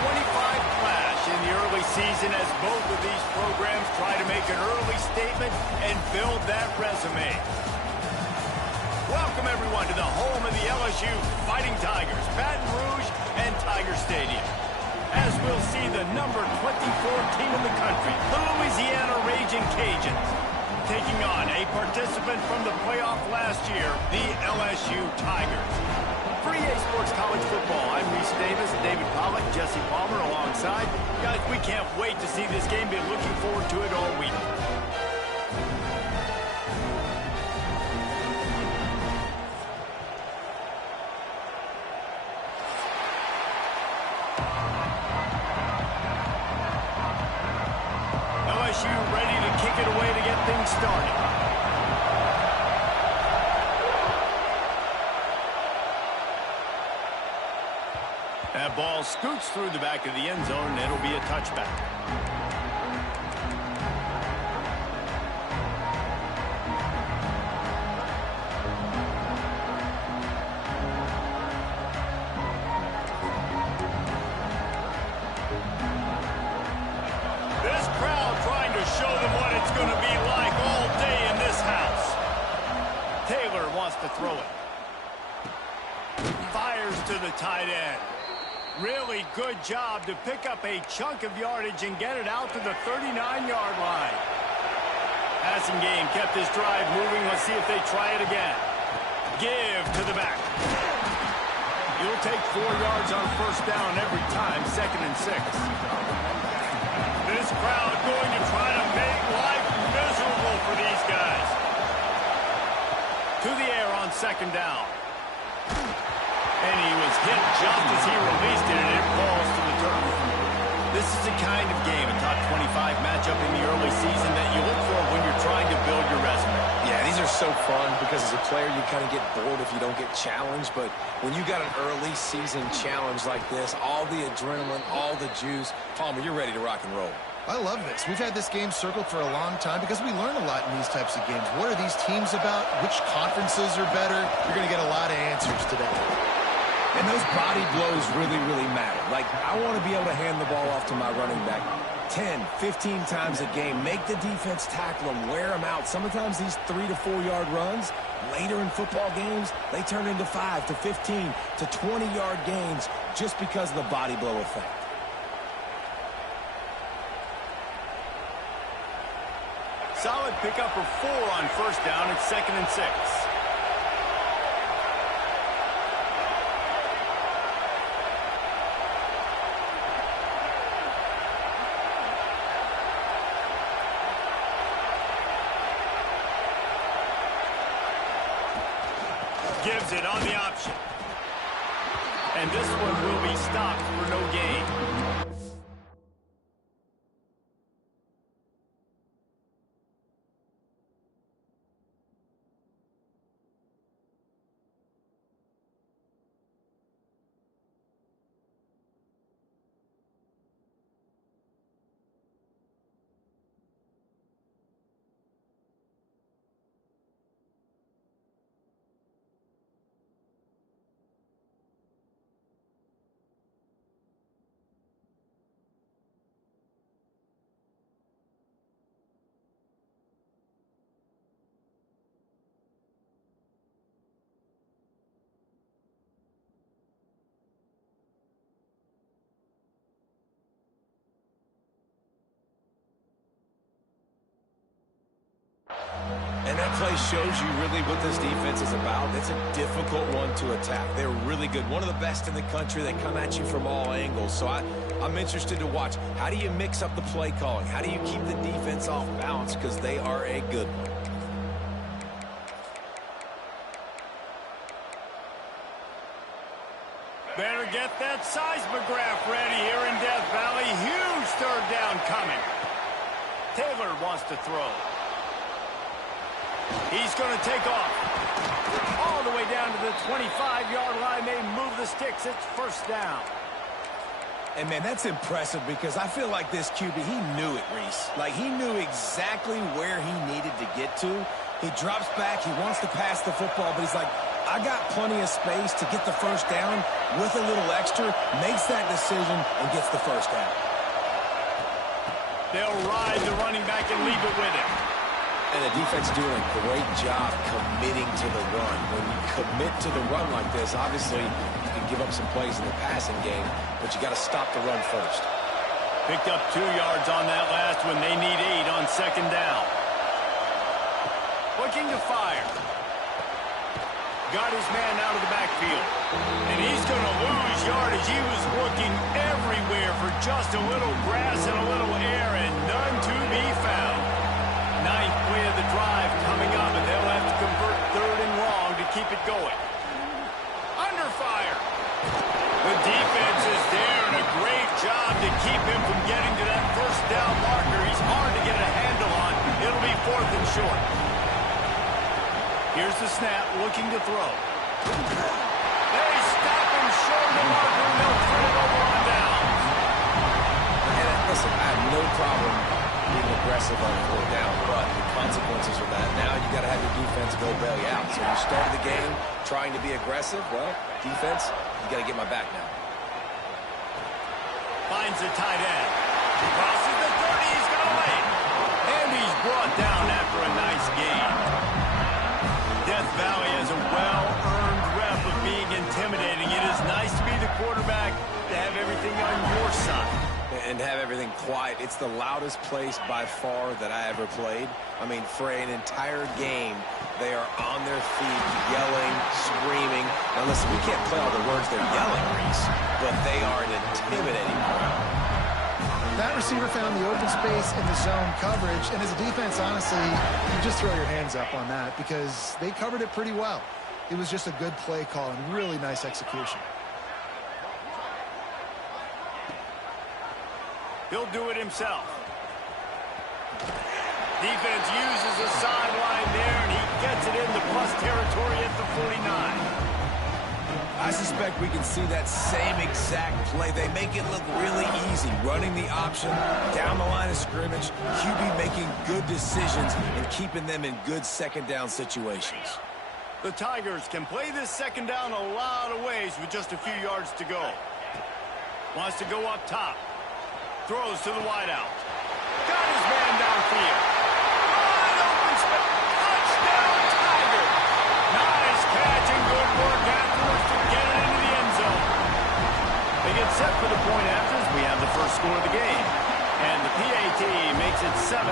clash in the early season as both of these programs try to make an early statement and build that resume. Welcome, everyone, to the home of the LSU Fighting Tigers, Baton Rouge and Tiger Stadium. As we'll see the number 24 team in the country, the Louisiana Raging Cajuns, taking on a participant from the playoff last year, the LSU Tigers. For EA Sports College Football, I'm Reese Davis, David Pollack, Jesse Palmer alongside. Guys, we can't wait to see this game. Been looking forward to it all week. LSU ready to kick it away to get things started. That ball scoots through the back of the end zone, and it'll be a touchback. This crowd trying to show them what it's going to be like all day in this house. Taylor wants to throw it. Fires to the tight end. Really good job to pick up a chunk of yardage and get it out to the 39-yard line. Passing game kept this drive moving. Let's see if they try it again. Give to the back. You'll take 4 yards on first down every time, 2nd and 6. This crowd going to try to make life miserable for these guys. To the air on 2nd down. And he was hit just as he released it, and it falls to the turf. This is the kind of game, a top 25 matchup in the early season, that you look for when you're trying to build your resume. Yeah, these are so fun because as a player, you kind of get bored if you don't get challenged. But when you got an early season challenge like this, all the adrenaline, all the juice, Palmer, you're ready to rock and roll. I love this. We've had this game circled for a long time because we learn a lot in these types of games. What are these teams about? Which conferences are better? You're going to get a lot of answers today. And those body blows really, really matter. Like, I want to be able to hand the ball off to my running back 10, 15 times a game. Make the defense tackle them, wear them out. Sometimes these 3 to 4 yard runs, later in football games, they turn into 5 to 15 to 20-yard gains just because of the body blow effect. Solid pickup for 4 on first down. It's 2nd and 6. Gives it on the option. And this one will be stopped for no gain. And that play shows you really what this defense is about. It's a difficult one to attack. They're really good. One of the best in the country. They come at you from all angles. So I'm interested to watch. How do you mix up the play calling? How do you keep the defense off balance? Because they are a good one. Better get that seismograph ready here in Death Valley. Huge third down coming. Taylor wants to throw. He's going to take off. All the way down to the 25-yard line. They move the sticks. It's first down. And, man, that's impressive because I feel like this QB, he knew it, Reese. Like, he knew exactly where he needed to get to. He drops back. He wants to pass the football, but he's like, I got plenty of space to get the first down with a little extra, makes that decision, and gets the first down. They'll ride the running back and leave it with him. And the defense doing a great job committing to the run. When you commit to the run like this, obviously you can give up some plays in the passing game, but you got to stop the run first. Picked up 2 yards on that last one. They need 8 on second down. Looking to fire. Got his man out of the backfield. And he's going to lose yardage. He was looking everywhere for just a little grass and a little air, and none to be found. 9th play of the drive coming up, and they'll have to convert 3rd and long to keep it going. Under fire. The defense is there, and a great job to keep him from getting to that first down marker. He's hard to get a handle on. It'll be 4th and short. Here's the snap, looking to throw. They stop him short of the marker, and they'll turn it over on downs. And listen, I have no problem being aggressive on 4th down, but the consequences of that, now you got to have your defense go bail you out. So you start the game trying to be aggressive. Well, defense, you got to get my back now. Finds the tight end. Crosses the 30. He's got a lane. And he's brought down after a nice gain. Death Valley has a well-earned rep of being intimidating. It is nice to be the quarterback, to have everything on your side. And have everything quiet. It's the loudest place by far that I ever played. I mean, for an entire game, they are on their feet, yelling, screaming. Now listen, we can't play all the words they're yelling, Reese, but they are an intimidating crowd. That receiver found the open space in the zone coverage, and as a defense, honestly, you just throw your hands up on that because they covered it pretty well. It was just a good play call and really nice execution. He'll do it himself. Defense uses the sideline there, and he gets it into plus territory at the 49. I suspect we can see that same exact play. They make it look really easy, running the option down the line of scrimmage, QB making good decisions and keeping them in good second down situations. The Tigers can play this second down a lot of ways with just a few yards to go. Wants to go up top. Throws to the wideout. Got his man downfield. Wide open space. Touchdown, Tiger. Nice catch and good work afterwards to get it into the end zone. They get set for the point afters. We have the first score of the game. And the PAT makes it 7-0.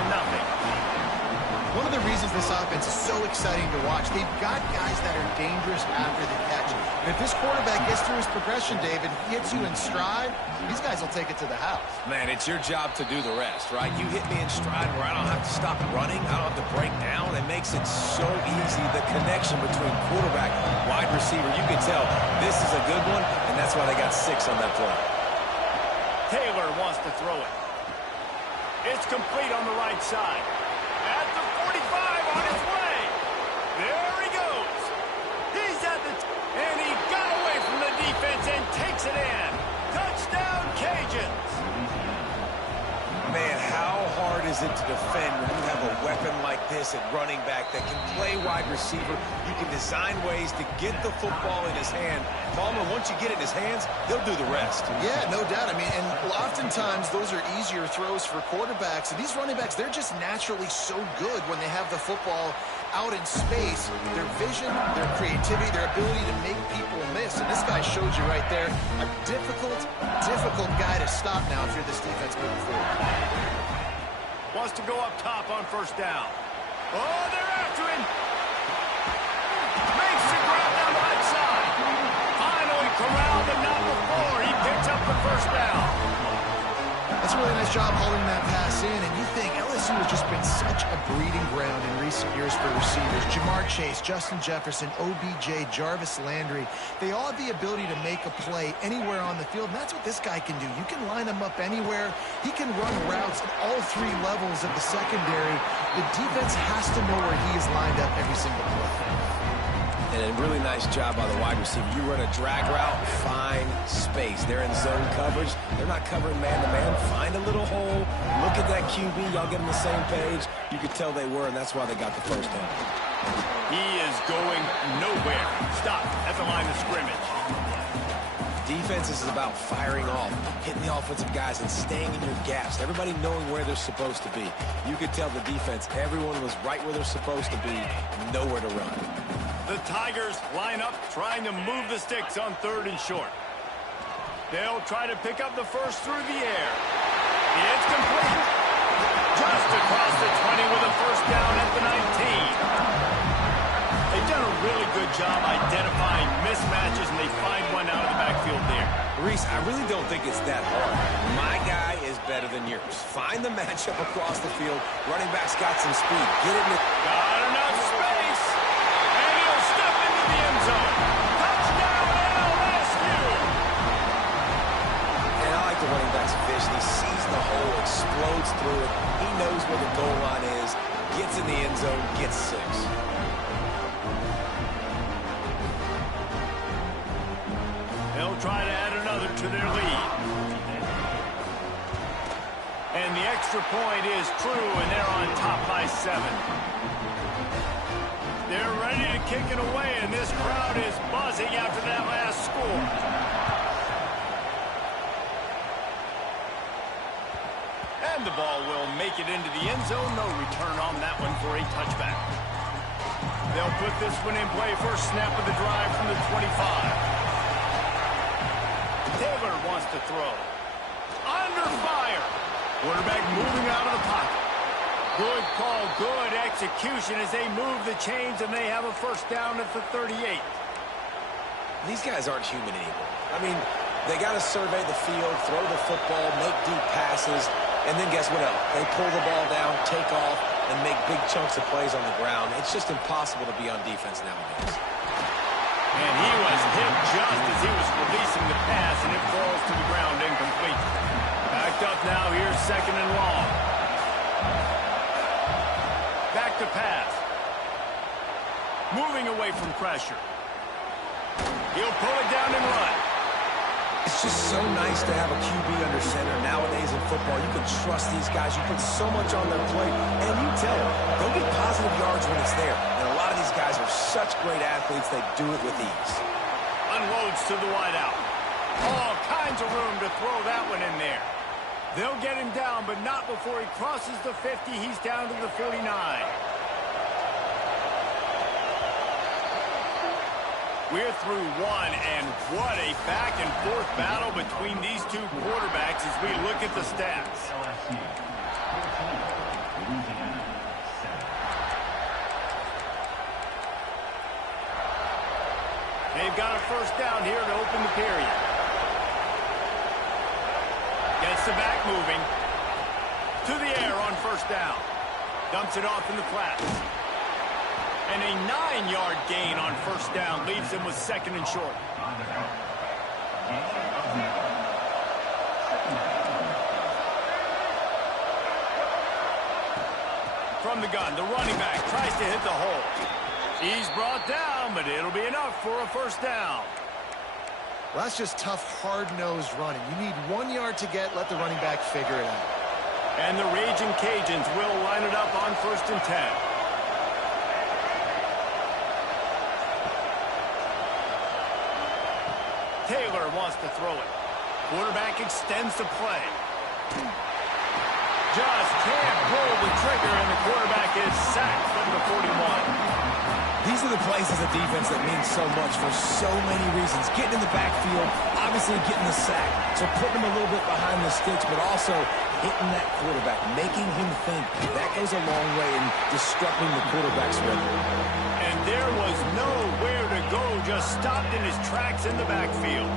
One of the reasons this offense is so exciting to watch, they've got guys that are dangerous after the catch. And if this quarterback gets through his progression, David, hits you in stride, these guys will take it to the house. Man, it's your job to do the rest, right? You hit me in stride where I don't have to stop running. I don't have to break down. It makes it so easy, the connection between quarterback, wide receiver. You can tell this is a good one, and that's why they got 6 on that play. Taylor wants to throw it. It's complete on the right side. At the 45 on his way. There he goes. He's at the... and he got away from the defense and takes it in. Touchdown, Cajuns. Man, how hard is it to defend when you have a weapon like this at running back that can play wide receiver? You can design ways to get the football in his hand. Palmer, once you get it in his hands, he'll do the rest. Yeah, no doubt. I mean, and oftentimes those are easier throws for quarterbacks. And these running backs, they're just naturally so good when they have the football out in space. Their vision, their creativity, their ability to make people miss. And this guy showed you right there, a difficult guy to stop now if you're this defense moving forward. Wants to go up top on first down. Oh, they're after him. Makes the grab down the right side. Finally corralled, but not before. He picks up the first down. That's a really nice job holding that pass in, and you think LSU has just been such a breeding ground in recent years for receivers. Jamar Chase, Justin Jefferson, OBJ, Jarvis Landry, they all have the ability to make a play anywhere on the field, and that's what this guy can do. You can line him up anywhere. He can run routes at all 3 levels of the secondary. The defense has to know where he is lined up every single play. And a really nice job by the wide receiver. You run a drag route, find space. They're in zone coverage. They're not covering man-to-man. Find a little hole. Look at that QB. Y'all get on the same page. You could tell they were, and that's why they got the first down. He is going nowhere. Stop at the line of scrimmage. Defense is about firing off, hitting the offensive guys, and staying in your gaps. Everybody knowing where they're supposed to be. You could tell the defense, everyone was right where they're supposed to be, nowhere to run. The Tigers line up, trying to move the sticks on 3rd and short. They'll try to pick up the first through the air. It's complete. Just across the 20 with a first down at the 19. They've done a really good job identifying mismatches, and they find one out of the backfield there. Reese, I really don't think it's that hard. My guy is better than yours. Find the matchup across the field. Running back's got some speed. Get it in the... Got enough space. And he'll step into the end zone. Touchdown, LSU. And I like the running back's vision. He sees the hole, explodes through it. He knows where the goal line is. Gets in the end zone, gets 6. They'll try to add another to their lead. And the extra point is true, and they're on top by 7. They're ready to kick it away, and this crowd is buzzing after that last score. And the ball will make it into the end zone. No return on that one for a touchback. They'll put this one in play. First snap of the drive from the 25. Taylor wants to throw. Under fire. Quarterback moving out of the pocket. Good call, good execution as they move the chains, and they have a first down at the 38. These guys aren't human anymore. I mean, they got to survey the field, throw the football, make deep passes, and then guess what else? They pull the ball down, take off, and make big chunks of plays on the ground. It's just impossible to be on defense nowadays. And he was hit just as he was releasing the pass, and it falls to the ground incomplete. Backed up now, here's 2nd and long. Back to pass. Moving away from pressure. He'll pull it down and run. It's just so nice to have a QB under center. Nowadays in football, you can trust these guys. You put so much on their plate, and you tell them, they'll get positive yards when it's there. And a lot of these guys are such great athletes, they do it with ease. Unloads to the wideout. All kinds of room to throw that one in there. They'll get him down, but not before he crosses the 50. He's down to the 49. We're through one, and what a back-and-forth battle between these two quarterbacks as we look at the stats. They've got a first down here to open the period. Gets the back moving. To the air on first down. Dumps it off in the flats. And a 9-yard gain on first down leaves him with 2nd and short. From the gun, the running back tries to hit the hole. He's brought down, but it'll be enough for a first down. Well, that's just tough, hard-nosed running. You need 1 yard to get, let the running back figure it out. And the Raging Cajuns will line it up on 1st and 10. Taylor wants to throw it. Quarterback extends the play. Just can't pull the trigger, and the quarterback is sacked from the 41. These are the plays as a defense that mean so much for so many reasons. Getting in the backfield, obviously getting the sack. So putting him a little bit behind the sticks, but also hitting that quarterback, making him think. That goes a long way in disrupting the quarterback's rhythm. And there was nowhere to go, just stopped in his tracks in the backfield.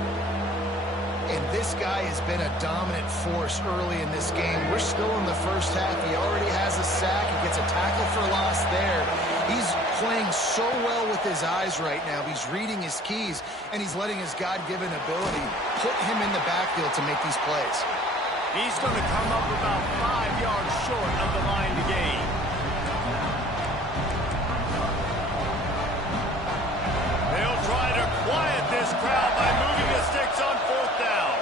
And this guy has been a dominant force early in this game. We're still in the first half. He already has a sack. He gets a tackle for loss there. He's playing so well with his eyes right now. He's reading his keys, and he's letting his God-given ability put him in the backfield to make these plays. He's going to come up about 5 yards short of the line to gain. They'll try to quiet this crowd by moving the sticks on 4th down.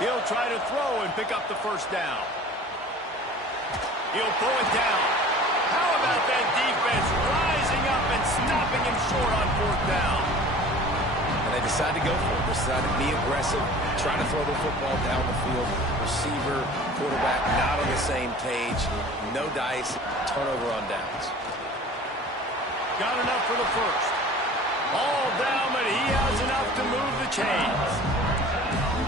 He'll try to throw and pick up the first down. He'll pull it down. How about with that defense rising up and stopping him short on fourth down. And they decide to go for it. They decide to be aggressive, try to throw the football down the field. Receiver, quarterback, not on the same page. No dice, turnover on downs. Got enough for the first. All down, but he has enough to move the chains.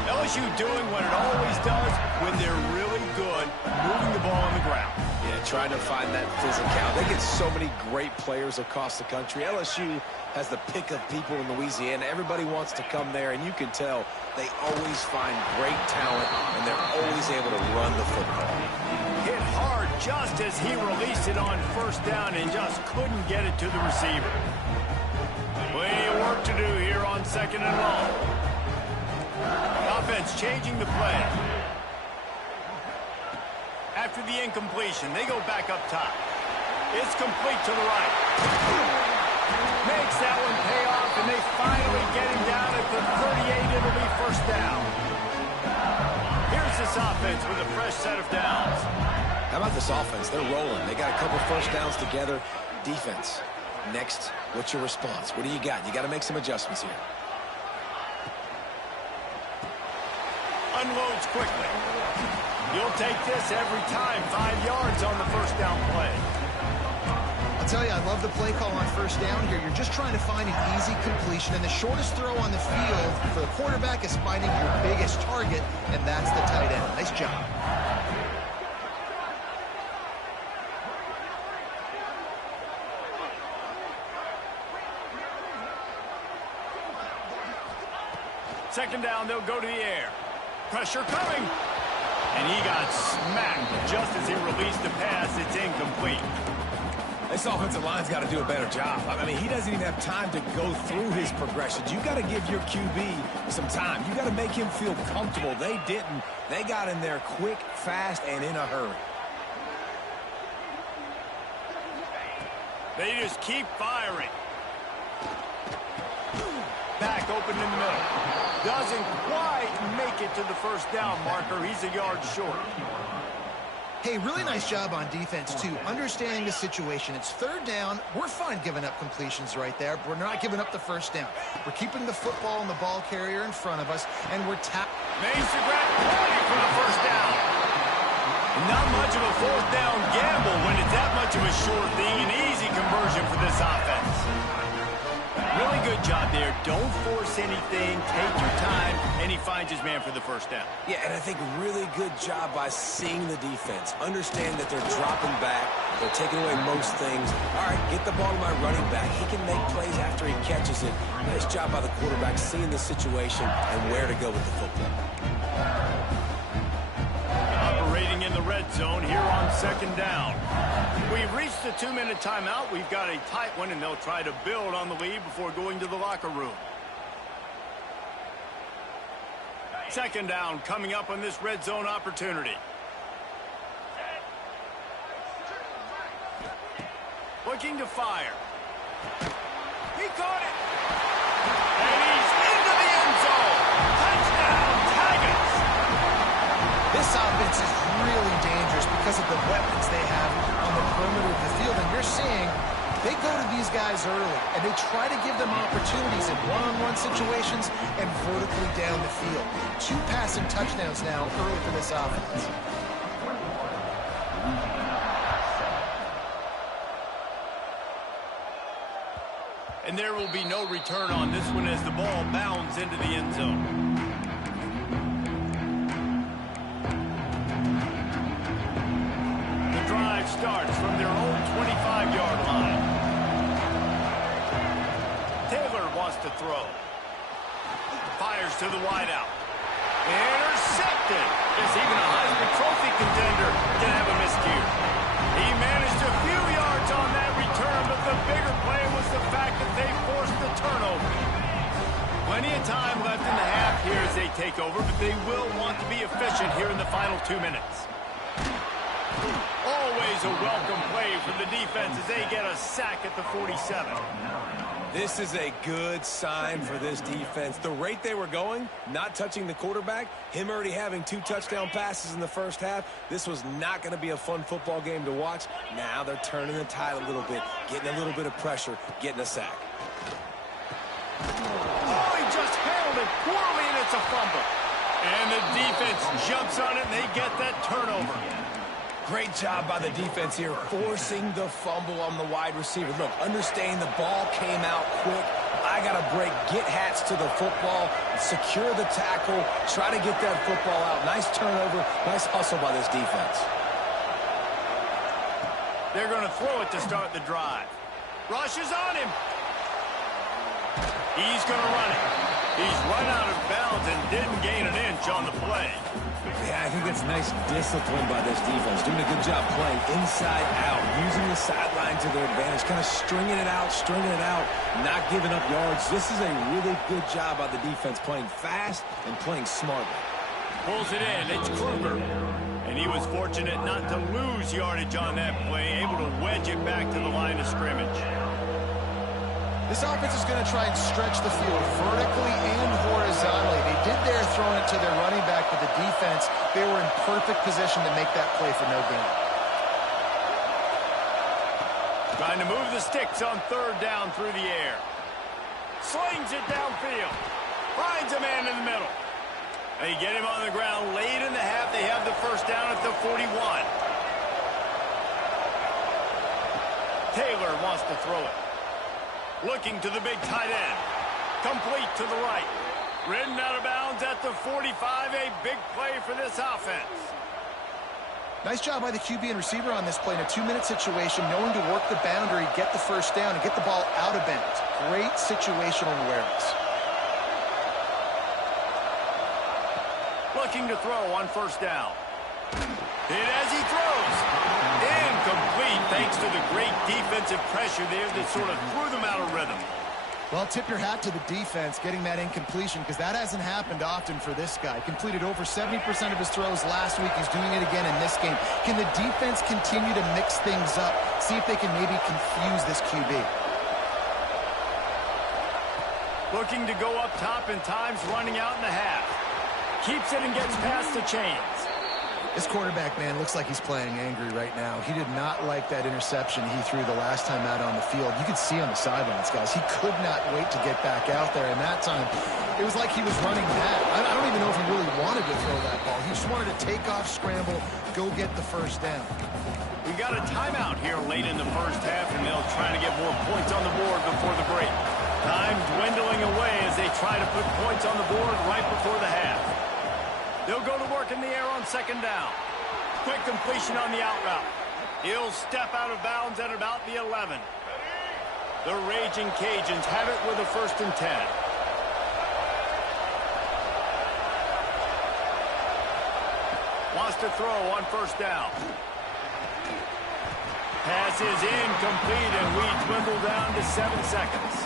LSU doing what it always does when they're really good, moving the ball on the ground. Yeah, trying to find that physicality. They get so many great players across the country. LSU has the pick of people in Louisiana. Everybody wants to come there, and you can tell they always find great talent, and they're always able to run the football. Hit hard just as he released it on first down and just couldn't get it to the receiver. Plenty of work to do here on second and long. Offense changing the play. After the incompletion, they go back up top. It's complete to the right. Makes that one pay off, and they finally get him down at the 38. It'll be first down. Here's this offense with a fresh set of downs. How about this offense? They're rolling. They got a couple first downs together. Defense. Next, what's your response? What do you got? You got to make some adjustments here. Unloads quickly. You'll take this every time. 5 yards on the first down play. I'll tell you, I love the play call on first down here. You're just trying to find an easy completion, and the shortest throw on the field for the quarterback is finding your biggest target, and that's the tight end. Nice job. Second down, they'll go to the air. Pressure coming. And he got smacked just as he released the pass. It's incomplete. This offensive line's got to do a better job. I mean, he doesn't even have time to go through his progressions. You got to give your QB some time. You got to make him feel comfortable. They didn't. They got in there quick, fast, and in a hurry. They just keep firing. Back open in the middle. Doesn't quite make it to the first down marker. He's a yard short. Hey, really nice job on defense, too. Understanding the situation. It's third down. We're fine giving up completions right there, but we're not giving up the first down. We're keeping the football and the ball carrier in front of us, and we're Makes the grab play for the first down. Not much of a fourth down gamble when it's that much of a sure thing. An easy conversion for this offense. Really good job there. Don't force anything. Take your time, and he finds his man for the first down. Yeah, and I think really good job by seeing the defense. Understand that they're dropping back. They're taking away most things. All right, get the ball to my running back. He can make plays after he catches it. Nice job by the quarterback seeing the situation and where to go with the football. Operating in the red zone here on second down. We've reached the 2-minute timeout. We've got a tight one, and they'll try to build on the lead before going to the locker room. Second down coming up on this red zone opportunity. Looking to fire. He caught it. And he's into the end zone. Touchdown, Tigers. This offense is really dangerous because of the weapons they have on the perimeter of the field. And you're seeing they go to these guys early, and they try to give them opportunities in one-on-one situations and vertically down the field. 2 passing touchdowns now early for this offense. And there will be no return on this one as the ball bounds into the end zone. Starts from their own 25-yard line. Taylor wants to throw. Fires to the wideout. Intercepted. As even a Heisman Trophy contender can have a miscue. He managed a few yards on that return, but the bigger play was the fact that they forced the turnover. Plenty of time left in the half here as they take over, but they will want to be efficient here in the final 2 minutes. Always a welcome play from the defense as they get a sack at the 47. This is a good sign for this defense. The rate they were going, not touching the quarterback, him already having 2 touchdown passes in the first half, this was not going to be a fun football game to watch. Now they're turning the tide a little bit, getting a little bit of pressure, getting a sack. Oh, he just handled it poorly, and it's a fumble. And the defense jumps on it, and they get that turnover. Great job by the defense here, forcing the fumble on the wide receiver. Look, understanding the ball came out quick. I got to break, get hats to the football, secure the tackle, try to get that football out. Nice turnover, nice hustle by this defense. They're going to throw it to start the drive. Rush is on him. He's going to run it. He's run out of bounds and didn't gain an inch on the play. Yeah, I think that's nice discipline by this defense. Doing a good job playing inside out, using the sideline to their advantage, kind of stringing it out, not giving up yards. This is a really good job by the defense, playing fast and playing smartly. Pulls it in. It's Kruger. And he was fortunate not to lose yardage on that play, able to wedge it back to the line of scrimmage. This offense is going to try and stretch the field vertically and horizontally. They did their throwing it to their running back, but the defense, they were in perfect position to make that play for no gain. Trying to move the sticks on 3rd down through the air. Slings it downfield. Finds a man in the middle. They get him on the ground late in the half. They have the first down at the 41. Taylor wants to throw it. Looking to the big tight end. Complete to the right. Ridden out of bounds at the 45. A big play for this offense. Nice job by the QB and receiver on this play in a 2-minute situation, knowing to work the boundary, get the first down, and get the ball out of bounds. Great situational awareness. Looking to throw on 1st down. Hit as he throws. Incomplete thanks to the great defensive pressure there that sort of threw them out of rhythm. Well, tip your hat to the defense getting that incompletion because that hasn't happened often for this guy. Completed over 70% of his throws last week. He's doing it again in this game. Can the defense continue to mix things up? See if they can maybe confuse this QB. Looking to go up top and times running out in the half. Keeps it and gets past the chains. This quarterback, man, looks like he's playing angry right now. He did not like that interception he threw the last time out on the field. You could see on the sidelines, guys. He could not wait to get back out there. And that time, it was like he was running mad. I don't even know if he really wanted to throw that ball. He just wanted to take off, scramble, go get the first down. We got a timeout here late in the first half, and they'll try to get more points on the board before the break. Time dwindling away as they try to put points on the board right before the half. They'll go to work in the air on 2nd down. Quick completion on the out route. He'll step out of bounds at about the 11. The Raging Cajuns have it with a 1st and 10. Wants to throw on 1st down. Pass is incomplete, and we dwindle down to 7 seconds.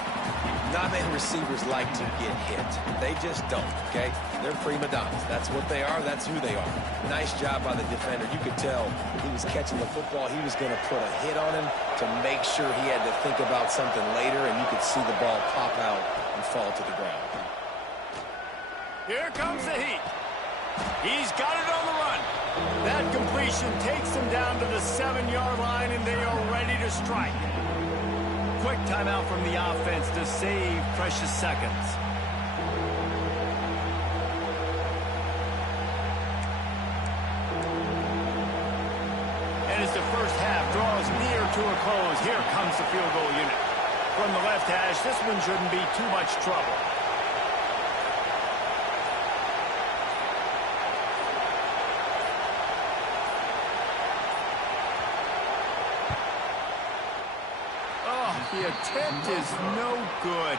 Not many receivers like to get hit. They just don't, okay? They're prima donnas. That's what they are. That's who they are. Nice job by the defender. You could tell he was catching the football. He was going to put a hit on him to make sure he had to think about something later, and you could see the ball pop out and fall to the ground. Here comes the heat. He's got it on the run. That completion takes him down to the 7-yard line, and they are ready to strike. Quick timeout from the offense to save precious seconds. And as the first half draws near to a close, here comes the field goal unit. From the left hash, this one shouldn't be too much trouble. The attempt is no good.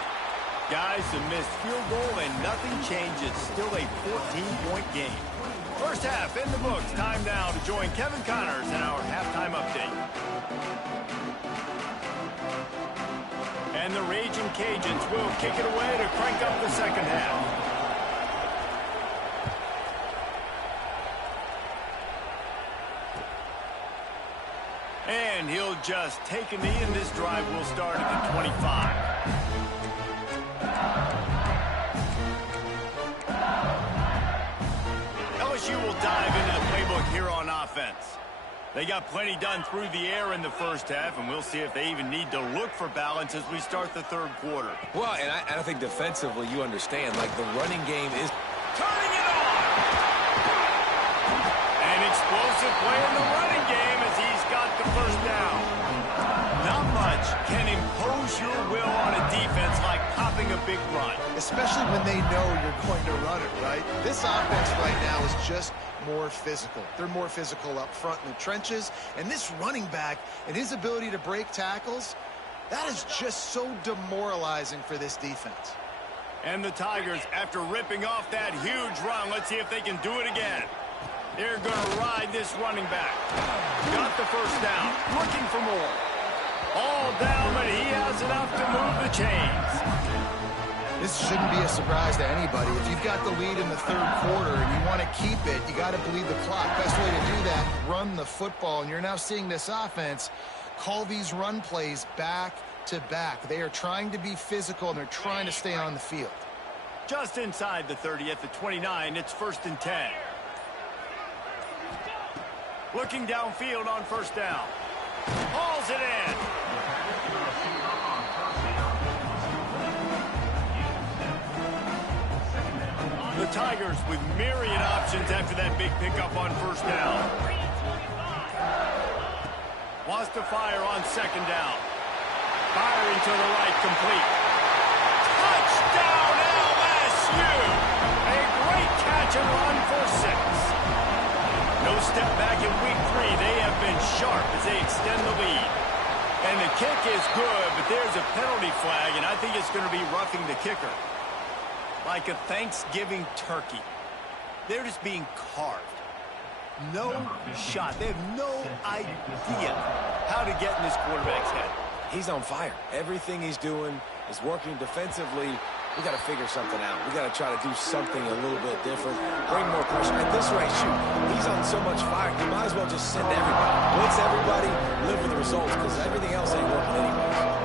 Guys, a missed field goal and nothing changes. Still a 14-point game. First half in the books. Time now to join Kevin Connors in our halftime update. And the Raging Cajuns will kick it away to crank up the second half. And he'll just take a knee, and this drive will start at the 25. LSU will dive into the playbook here on offense. They got plenty done through the air in the first half, and we'll see if they even need to look for balance as we start the third quarter. Well, and I think defensively you understand, like the running game is Turning it on! An explosive play in the running game as he's got the first down. Not much can impose your will on a defense like popping a big run. Especially when they know you're going to run it, right? This offense right now is just more physical. They're more physical up front in the trenches. And this running back and his ability to break tackles, that is just so demoralizing for this defense. And the Tigers, after ripping off that huge run, let's see if they can do it again. They're going to ride this running back. Got the first down. Looking for more. All down, but he has enough to move the chains. This shouldn't be a surprise to anybody. If you've got the lead in the third quarter and you want to keep it, you got to bleed the clock. Best way to do that, run the football. And you're now seeing this offense call these run plays back to back. They are trying to be physical, and they're trying to stay on the field. Just inside the 30 at the 29, it's 1st and 10. Looking downfield on first down. Hauls it in. The Tigers with myriad options after that big pickup on first down. Wants to fire on second down. Firing to the right, complete. Touchdown, LSU! A great catch and run for 6. No step back in week 3. They have been sharp as they extend the lead. And the kick is good, but there's a penalty flag, and I think it's going to be roughing the kicker. Like a Thanksgiving turkey. They're just being carved. No shot. They have no idea how to get in this quarterback's head. he's on fire. Everything he's doing is working defensively. We got to figure something out. We got to try to do something a little bit different. Bring more pressure. At this rate, shoot, he's on so much fire. You might as well just send everybody. Blitz everybody, live with the results, because everything else ain't working anyways.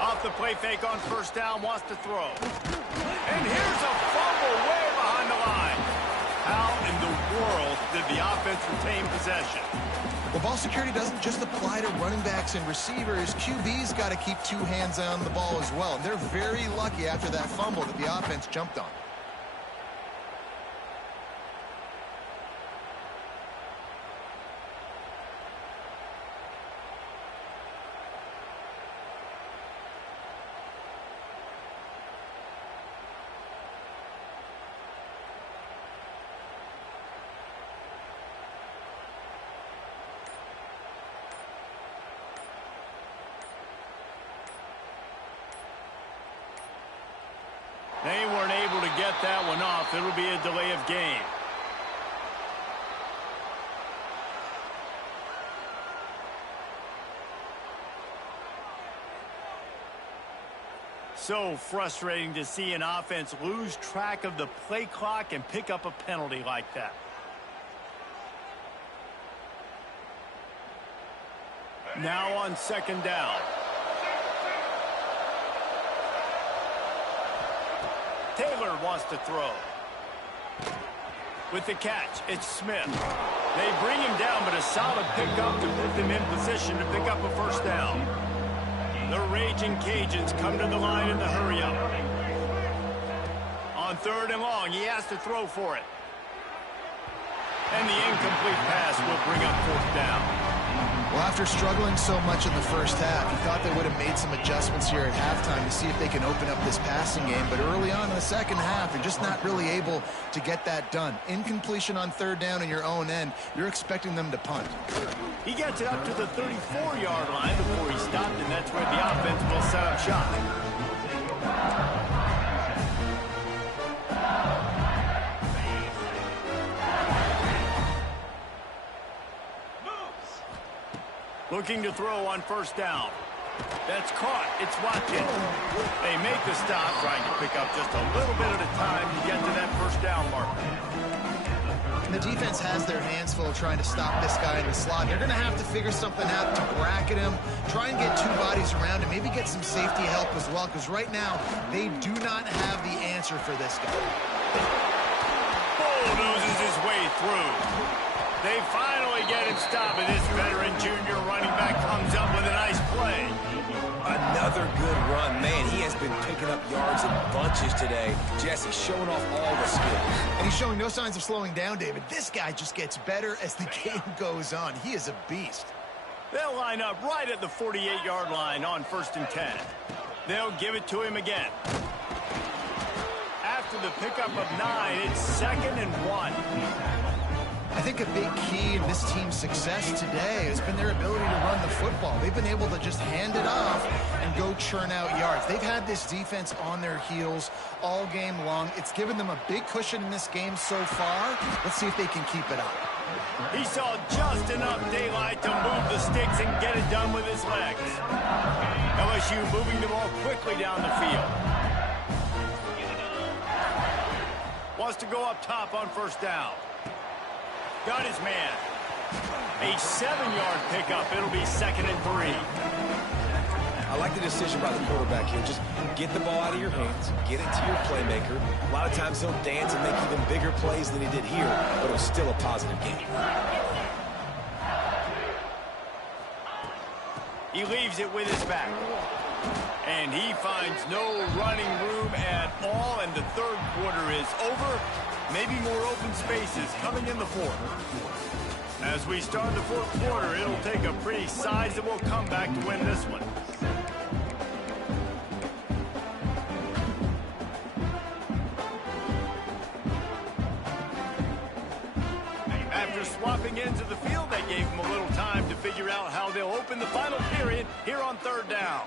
Off the play fake on first down, wants to throw. And here's a fumble way behind the line. How in the world did the offense retain possession? Well, ball security doesn't just apply to running backs and receivers. QB's got to keep two hands on the ball as well. They're very lucky after that fumble that the offense jumped on. They weren't able to get that one off. It'll be a delay of game. So frustrating to see an offense lose track of the play clock and pick up a penalty like that. Now on second down. Taylor wants to throw. With the catch, it's Smith. They bring him down, but a solid pickup to put them in position to pick up a first down. The Raging Cajuns come to the line in the hurry-up. On third and long, he has to throw for it. And the incomplete pass will bring up fourth down. Well, after struggling so much in the first half, you thought they would have made some adjustments here at halftime to see if they can open up this passing game. But early on in the second half, you're just not really able to get that done. Incompletion on third down in your own end, you're expecting them to punt. He gets it up to the 34-yard line before he stopped, and that's where the offense will set up shop. Looking to throw on first down. That's caught. It's Watkins. They make the stop, trying to pick up just a little bit at a time to get to that first down marker. The defense has their hands full trying to stop this guy in the slot. They're going to have to figure something out to bracket him, try and get two bodies around him, maybe get some safety help as well, because right now they do not have the answer for this guy. Bulldozes his way through. They finally get him stopped, and this veteran junior running back comes up with a nice play. Another good run. Man, he has been picking up yards in bunches today. Jesse showing off all the skills. And he's showing no signs of slowing down, David. This guy just gets better as the game goes on. He is a beast. They'll line up right at the 48-yard line on 1st and 10. They'll give it to him again. After the pickup of 9, it's 2nd and 1. I think a big key in this team's success today has been their ability to run the football. They've been able to just hand it off and go churn out yards. They've had this defense on their heels all game long. It's given them a big cushion in this game so far. Let's see if they can keep it up. He saw just enough daylight to move the sticks and get it done with his legs. LSU moving the ball quickly down the field. Wants to go up top on 1st down. Got his man. A 7-yard pickup. It'll be 2nd and 3. I like the decision by the quarterback here. Just get the ball out of your hands, get it to your playmaker. A lot of times he'll dance and make even bigger plays than he did here, but it was still a positive game. He leaves it with his back. And he finds no running room at all, and the 3rd quarter is over. Maybe more open spaces coming in the 4th. As we start the 4th quarter, it'll take a pretty sizable comeback to win this one. After swapping ends of the field, that gave them a little time to figure out how they'll open the final period here on 3rd down.